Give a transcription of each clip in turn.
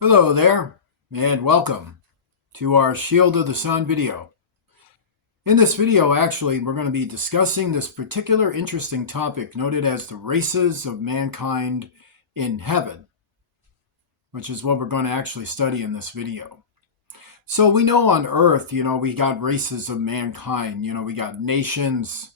Hello there, and welcome to our Shield of the Sun video. In this video, actually, we're going to be discussing this particular interesting topic noted as the races of mankind in heaven, which is what we're going to actually study in this video. So we know on Earth, we got races of mankind. We got nations,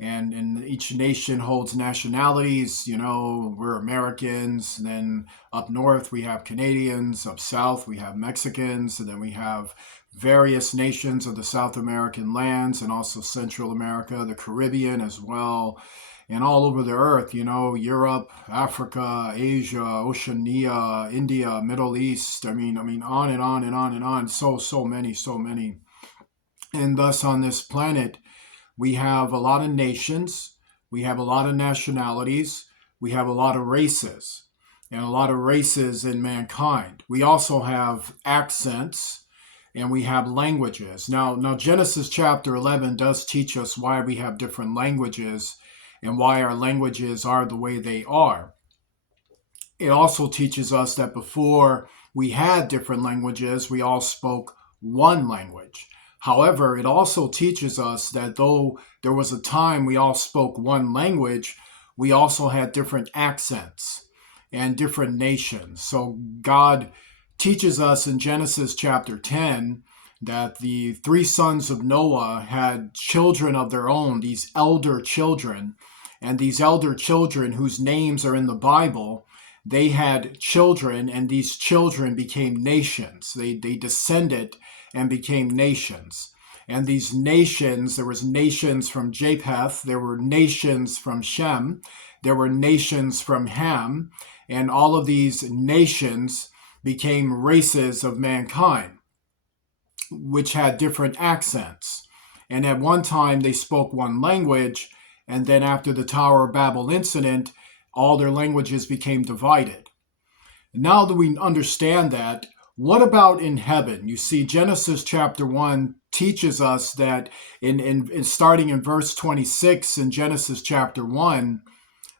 and each nation holds nationalities. We're Americans. And then up north, we have Canadians. Up south, we have Mexicans. And then we have various nations of the South American lands and also Central America, the Caribbean as well. And all over the earth, Europe, Africa, Asia, Oceania, India, Middle East. I mean, on and on and on and on. So many. And thus on this planet, we have a lot of nations, we have a lot of nationalities, we have a lot of races, and a lot of races in mankind. We also have accents, and we have languages. Now Genesis chapter 11 does teach us why we have different languages and why our languages are the way they are. It also teaches us that before we had different languages, we all spoke one language. However, it also teaches us that though there was a time we all spoke one language, we also had different accents and different nations. So God teaches us in Genesis chapter 10 that the three sons of Noah had children of their own, these elder children. And these elder children, whose names are in the Bible, they had children, and these children became nations. They descended and became nations. And these nations, there was nations from Japheth, there were nations from Shem, there were nations from Ham, and all of these nations became races of mankind, which had different accents. And at one time, they spoke one language, and then after the Tower of Babel incident, all their languages became divided. Now that we understand that, what about in heaven? You see, Genesis chapter 1 teaches us that in starting in verse 26 in Genesis chapter 1,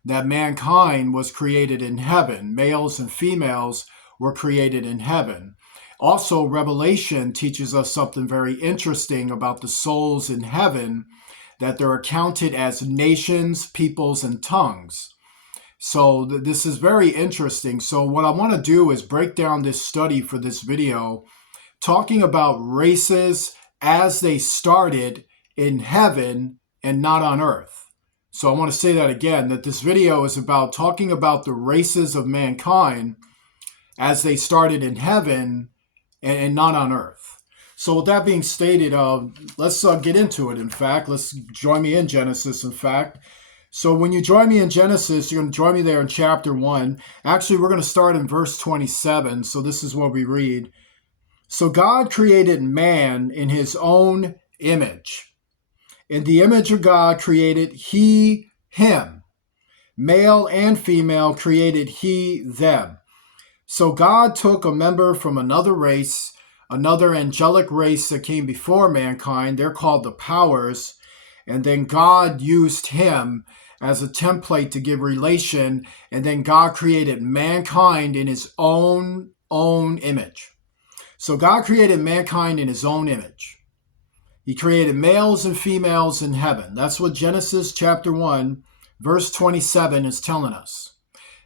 that mankind was created in heaven. Males and females were created in heaven. Also, Revelation teaches us something very interesting about the souls in heaven, that they're counted as nations, peoples, and tongues. So this is very interesting. So what I want to do is break down this study for this video, talking about races as they started in heaven and not on earth. So I want to say that again, that this video is about talking about the races of mankind as they started in heaven and not on earth. So with that being stated, let's get into it. In fact, let's join me in Genesis, in fact. So when you join me in Genesis, you're going to join me there in chapter 1. Actually, we're going to start in verse 27. So this is what we read. So God created man in his own image. In the image of God created he him. Male and female created he them. So God took a member from another race, another angelic race that came before mankind. They're called the powers. And then God used him as a template to give relation. And then God created mankind in his own image. So God created mankind in his own image. He created males and females in heaven. That's what Genesis chapter 1, verse 27 is telling us.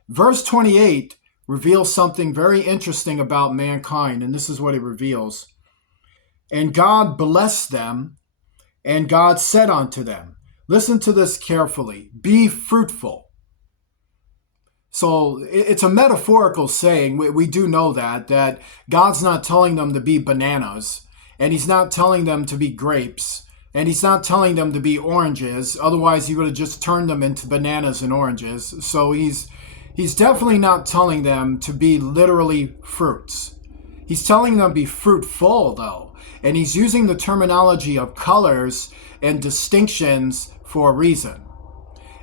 Verse 28 reveals something very interesting about mankind, and this is what it reveals. And God blessed them, and God said unto them, listen to this carefully, be fruitful. So it's a metaphorical saying. We do know that God's not telling them to be bananas, and he's not telling them to be grapes, and he's not telling them to be oranges. Otherwise, he would have just turned them into bananas and oranges. So he's definitely not telling them to be literally fruits. He's telling them to be fruitful, though. And he's using the terminology of colors and distinctions for a reason.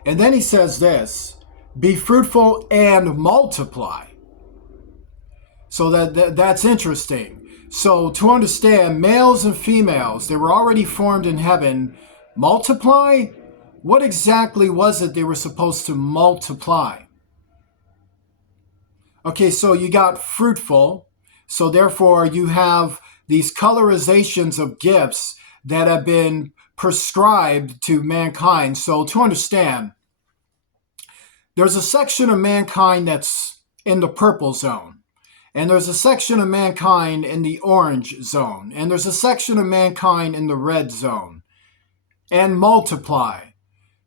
And then he says this, be fruitful and multiply. So that's interesting. So to understand, males and females, they were already formed in heaven. Multiply? What exactly was it they were supposed to multiply? Okay, so you got fruitful. So therefore, you have these colorizations of gifts that have been prescribed to mankind. So to understand, there's a section of mankind that's in the purple zone. And there's a section of mankind in the orange zone. And there's a section of mankind in the red zone. And multiply.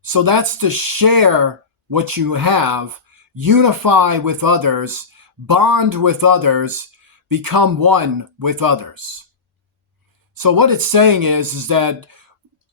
So that's to share what you have, unify with others, bond with others, become one with others. So what it's saying is that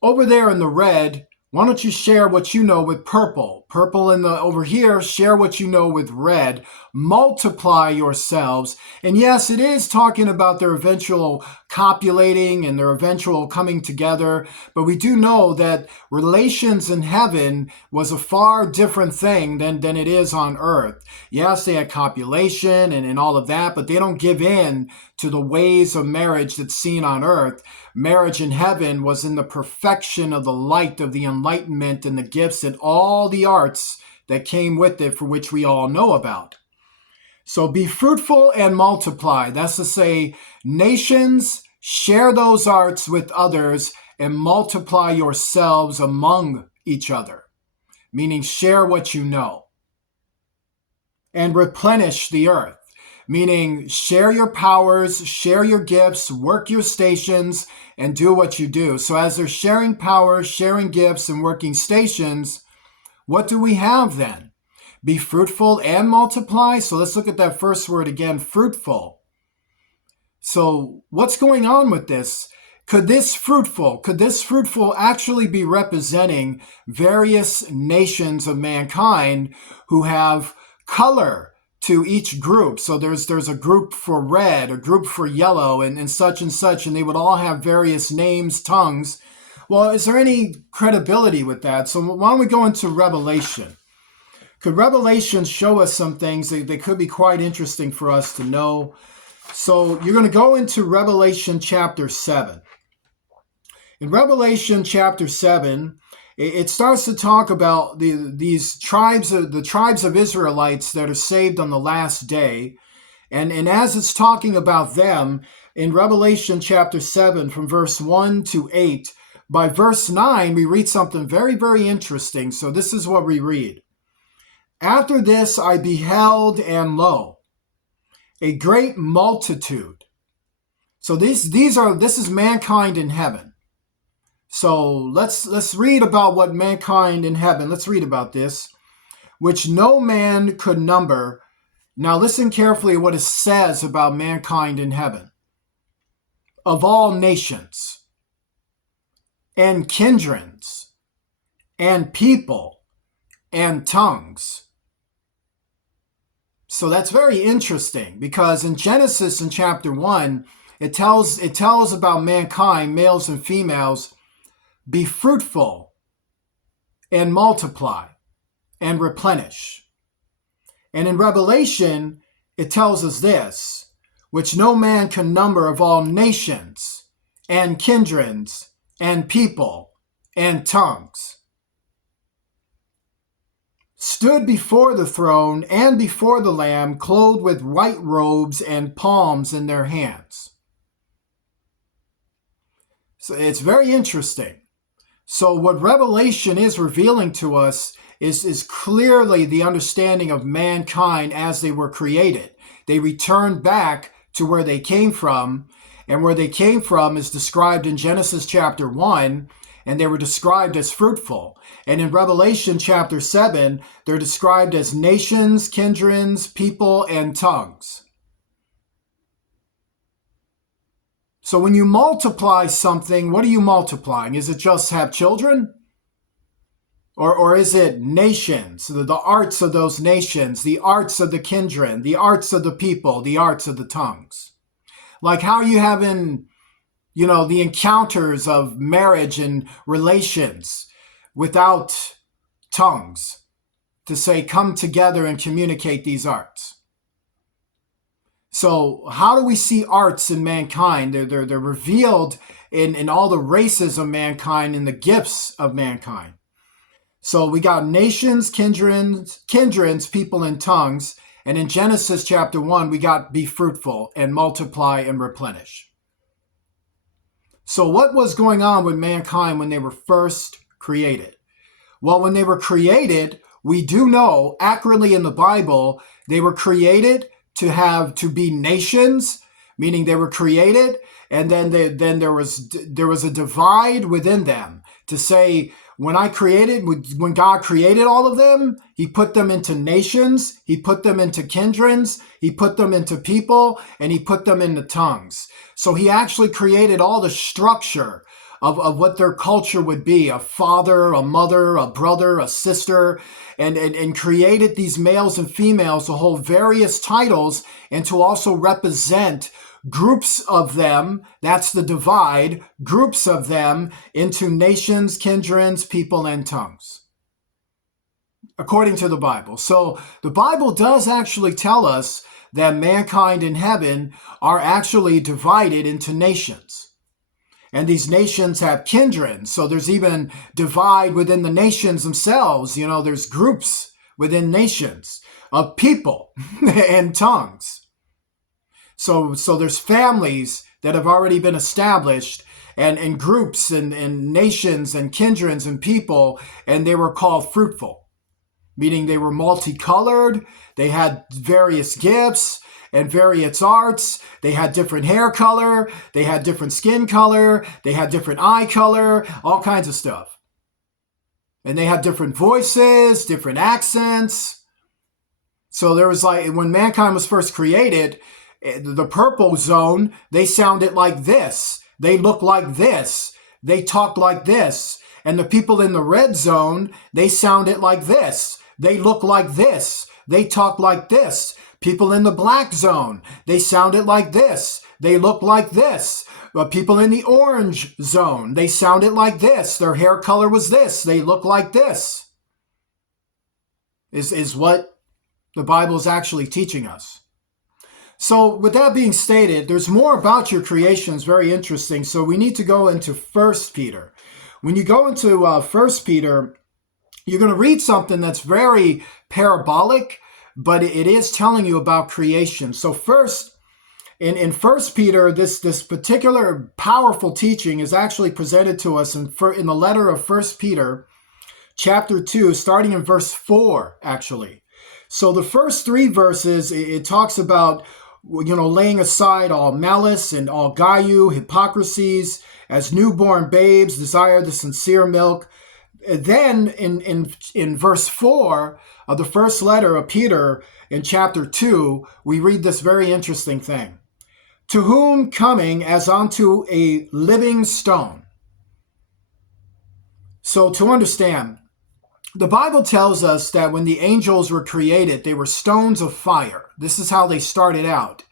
over there in the red, why don't you share what you know with purple? Purple in the over here, share what you know with red. Multiply yourselves. And yes, it is talking about their eventual copulating and their eventual coming together. But we do know that relations in heaven was a far different thing than it is on earth. Yes, they had copulation and all of that, but they don't give in to the ways of marriage that's seen on earth. Marriage in heaven was in the perfection of the light of the enlightenment and the gifts and all the arts that came with it, for which we all know about. So be fruitful and multiply. That's to say, nations, share those arts with others and multiply yourselves among each other, meaning share what you know. And replenish the earth, meaning share your powers, share your gifts, work your stations, and do what you do. So as they're sharing powers, sharing gifts, and working stations, what do we have then? Be fruitful and multiply. So let's look at that first word again, fruitful. So what's going on with this? Could this fruitful actually be representing various nations of mankind who have color to each group? So there's a group for red, a group for yellow, and such, and they would all have various names, tongues. Well, is there any credibility with that? So why don't we go into Revelation? Could Revelation show us some things that could be quite interesting for us to know? So you're going to go into Revelation chapter 7. In Revelation chapter 7, it starts to talk about the tribes of Israelites that are saved on the last day. And as it's talking about them, in Revelation chapter 7, from verse 1 to 8, by verse 9, we read something very, very interesting. So this is what we read. After this I beheld, and lo, a great multitude. So this is mankind in heaven. So let's read about what mankind in heaven, let's read about this, which no man could number. Now listen carefully to what it says about mankind in heaven. Of all nations, and kindreds, and people, and tongues. So that's very interesting, because in Genesis in chapter 1, it tells about mankind, males and females, be fruitful and multiply and replenish. And in Revelation, it tells us this, which no man can number, of all nations and kindreds and people and tongues, stood before the throne and before the Lamb, clothed with white robes and palms in their hands. So it's very interesting. So what Revelation is revealing to us is clearly the understanding of mankind as they were created. They returned back to where they came from, and where they came from is described in Genesis chapter 1, and they were described as fruitful. And in Revelation chapter 7, they're described as nations, kindreds, people, and tongues. So when you multiply something, what are you multiplying? Is it just have children? Or is it nations, the arts of those nations, the arts of the kindred, the arts of the people, the arts of the tongues? Like how you have in, the encounters of marriage and relations without tongues to say, come together and communicate these arts. So how do we see arts in mankind? They're revealed in all the races of mankind, in the gifts of mankind. So we got nations, kindreds, people, and tongues. And in Genesis chapter 1, we got be fruitful and multiply and replenish. So what was going on with mankind when they were first created? Well, when they were created, we do know accurately in the Bible, they were created to be nations, meaning they were created, and then there was a divide within them to say, when God created all of them, he put them into nations, he put them into kindreds, he put them into people, and he put them into tongues. So he actually created all the structure of what their culture would be, a father, a mother, a brother, a sister, and created these males and females to hold various titles and to also represent groups of them, that's the divide, groups of them into nations, kindreds, people, and tongues, according to the Bible. So the Bible does actually tell us that mankind in heaven are actually divided into nations. And these nations have kindreds. So there's even divide within the nations themselves. You know, there's groups within nations of people and tongues. So there's families that have already been established and groups and nations and kindreds and people, and they were called fruitful, meaning they were multicolored. They had various gifts and various arts. They had different hair color. They had different skin color. They had different eye color, all kinds of stuff. And they had different voices, different accents. So there was when mankind was first created, the purple zone, they sounded like this. They looked like this. They talked like this. And the people in the red zone, they sounded like this. They looked like this. They talked like this. People in the black zone, they sounded like this. They looked like this. People in the orange zone, they sounded like this. Their hair color was this. They looked like this. Is what the Bible is actually teaching us. So with that being stated, there's more about your creations, very interesting. So we need to go into 1 Peter. When you go into 1 Peter, you're going to read something that's very parabolic, but it is telling you about creation. So first, in 1 Peter, this particular powerful teaching is actually presented to us in the letter of 1 Peter, chapter 2, starting in verse 4, actually. So the first 3 verses, it talks about, laying aside all malice and all guile, hypocrisies, as newborn babes desire the sincere milk. Then in verse 4 of the first letter of Peter in chapter 2, we read this very interesting thing. To whom coming as unto a living stone. So to understand, the Bible tells us that when the angels were created, they were stones of fire. This is how they started out.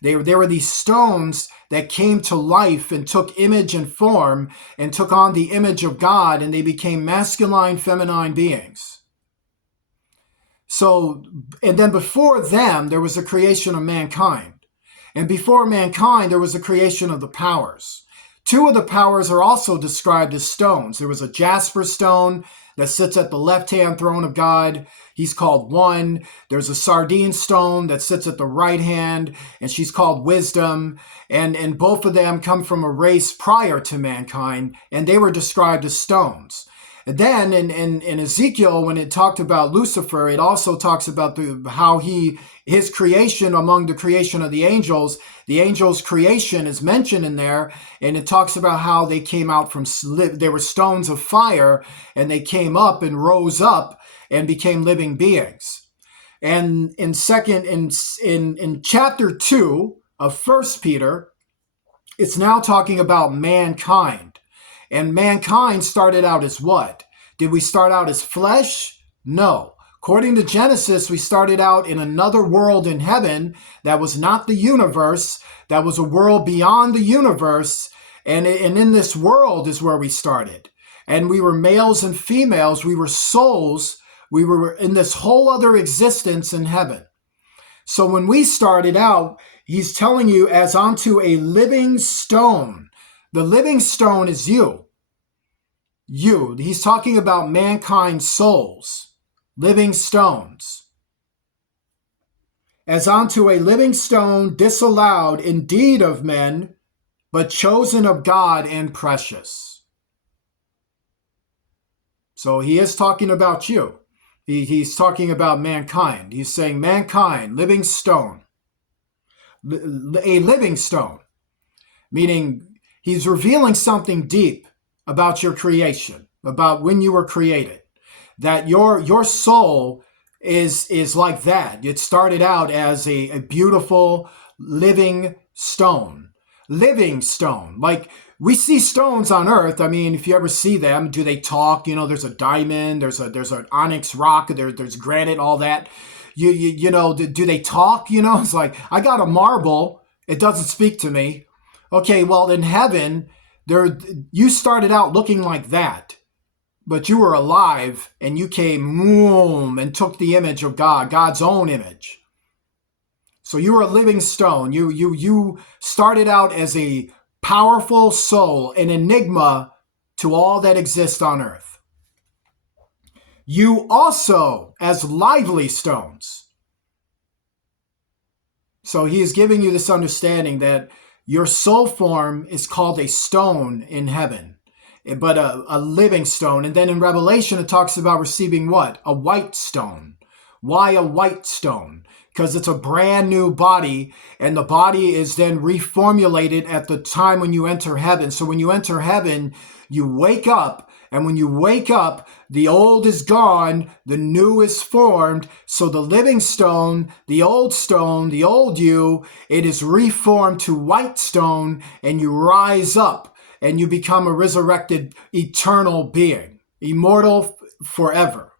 They were these stones that came to life and took image and form and took on the image of God, and they became masculine, feminine beings. So, and then before them, there was a creation of mankind. And before mankind, there was a creation of the powers. 2 of the powers are also described as stones. There was a jasper stone that sits at the left-hand throne of God. He's called One. There's a sardine stone that sits at the right hand, and she's called Wisdom. And both of them come from a race prior to mankind, and they were described as stones. And then in Ezekiel, when it talked about Lucifer, it also talks about how his creation among the creation of the angels creation is mentioned in there, and it talks about how they came out they were stones of fire, and they came up and rose up and became living beings. And in chapter 2 of 1 Peter, it's now talking about mankind. And mankind started out as what? Did we start out as flesh? No. According to Genesis, we started out in another world in heaven that was not the universe, that was a world beyond the universe, and in this world is where we started. And we were males and females, we were souls, we were in this whole other existence in heaven. So when we started out, he's telling you as unto a living stone. The living stone is you. You. He's talking about mankind's souls, living stones. as unto a living stone, disallowed indeed of men, but chosen of God and precious. So he is talking about you. He's talking about mankind. He's saying mankind, living stone. A living stone, meaning he's revealing something deep about your creation, about when you were created, that your soul is like that. It started out as a beautiful living stone. Living stone. Like we see stones on earth. I mean, if you ever see them, do they talk? You know, there's a diamond, there's an onyx rock, there's granite, all that. You know, do they talk? You know, it's like, I got a marble. It doesn't speak to me. Okay, well, in heaven, you started out looking like that, but you were alive and you came boom, and took the image of God, God's own image. So you were a living stone. You started out as a powerful soul, an enigma to all that exists on earth. You also as lively stones. So he is giving you this understanding that your soul form is called a stone in heaven, but a living stone. And then in Revelation, it talks about receiving what? A white stone. Why a white stone? Because it's a brand new body, and the body is then reformulated at the time when you enter heaven. So when you enter heaven, you wake up, and when you wake up, the old is gone, the new is formed. So the living stone, the old you, it is reformed to white stone, and you rise up, and you become a resurrected eternal being, immortal forever.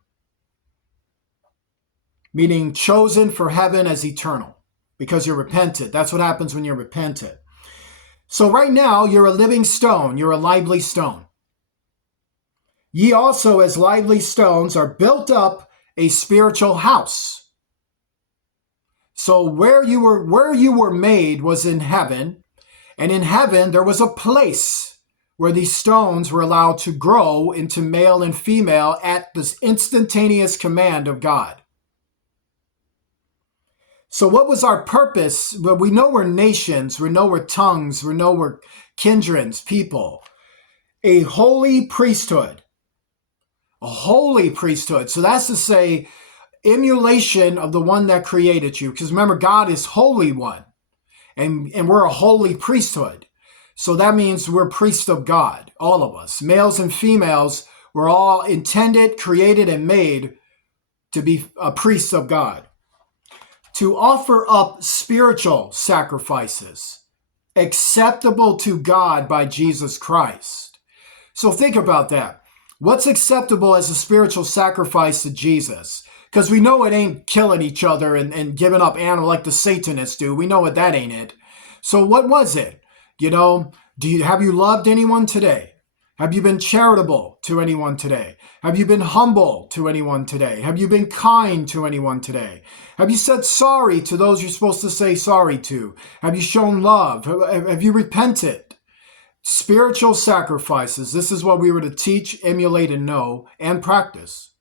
Meaning chosen for heaven as eternal, because you're repentant. That's what happens when you're repentant. So right now, you're a living stone. You're a lively stone. Ye also, as lively stones, are built up a spiritual house. So where you were made was in heaven, and in heaven there was a place where these stones were allowed to grow into male and female at this instantaneous command of God. So what was our purpose? Well, we know we're nations, we know we're tongues, we know we're kindreds, people. A holy priesthood. A holy priesthood. So that's to say, emulation of the one that created you. Because remember, God is Holy One. And we're a holy priesthood. So that means we're priests of God, all of us. Males and females, we're all intended, created, and made to be priests of God. To offer up spiritual sacrifices acceptable to God by Jesus Christ. So think about that. What's acceptable as a spiritual sacrifice to Jesus? Because we know it ain't killing each other and giving up animal like the Satanists do. We know what that ain't it. So what was it? You know, have you loved anyone today? Have you been charitable to anyone today? Have you been humble to anyone today? Have you been kind to anyone today? Have you said sorry to those you're supposed to say sorry to? Have you shown love? Have you repented? Spiritual sacrifices. This is what we were to teach, emulate, and know, and practice.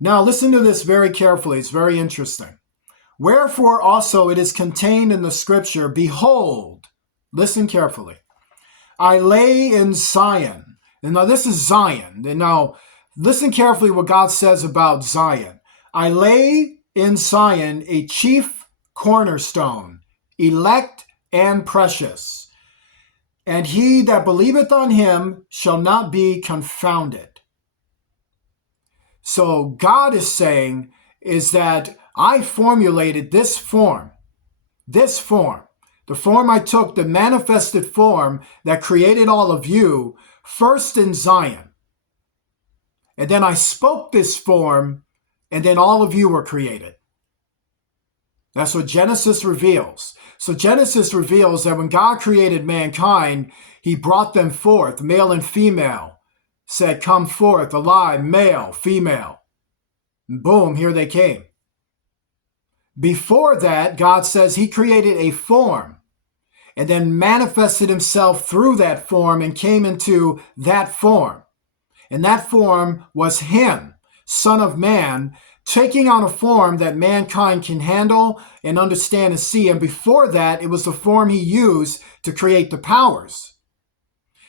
Now listen to this very carefully. It's very interesting. Wherefore also it is contained in the scripture, behold, listen carefully, I lay in Zion. And now this is Zion. And now listen carefully what God says about Zion. I lay in Zion a chief cornerstone, elect and precious. And he that believeth on him shall not be confounded. So God is saying is that I formulated this form, the form I took, the manifested form that created all of you, first in Zion. And then I spoke this form, and then all of you were created. That's what Genesis reveals. So Genesis reveals that when God created mankind, he brought them forth, male and female, said, come forth, alive, male, female. And boom, here they came. Before that, God says he created a form and then manifested himself through that form and came into that form. And that form was him, Son of Man, taking on a form that mankind can handle and understand and see. And before that, it was the form he used to create the powers.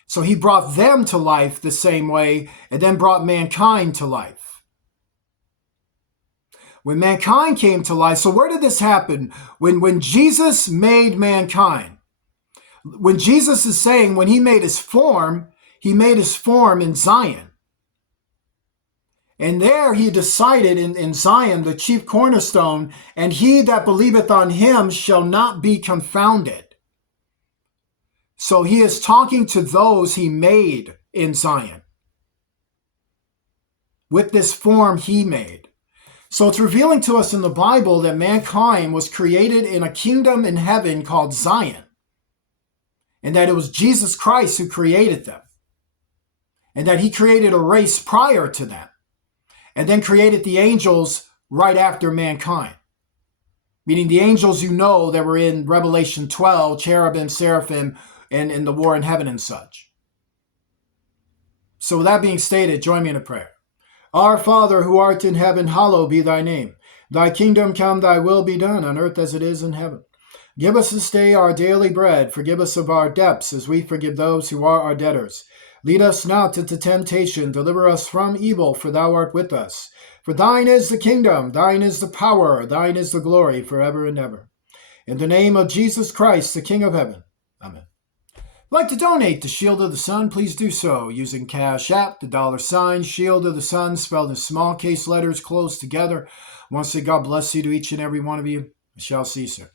So he brought them to life the same way and then brought mankind to life. When mankind came to life, so where did this happen? When Jesus made mankind. When Jesus is saying when he made his form in Zion. And there he decided in Zion, the chief cornerstone, and he that believeth on him shall not be confounded. So he is talking to those he made in Zion with this form he made. So it's revealing to us in the Bible that mankind was created in a kingdom in heaven called Zion, and that it was Jesus Christ who created them, and that he created a race prior to them, and then created the angels right after mankind. Meaning the angels that were in Revelation 12, cherubim, seraphim, and in the war in heaven and such. So with that being stated, join me in a prayer. Our Father, who art in heaven, hallowed be thy name. Thy kingdom come, thy will be done on earth as it is in heaven. Give us this day our daily bread. Forgive us of our debts as we forgive those who are our debtors. Lead us not into temptation. Deliver us from evil, for thou art with us. For thine is the kingdom, thine is the power, thine is the glory forever and ever. In the name of Jesus Christ, the King of heaven. Amen. If you'd like to donate to Shield of the Sun, please do so using Cash App, the $ Shield of the Sun, spelled in small case letters close together. I want to say God bless you to each and every one of you. I shall see you soon.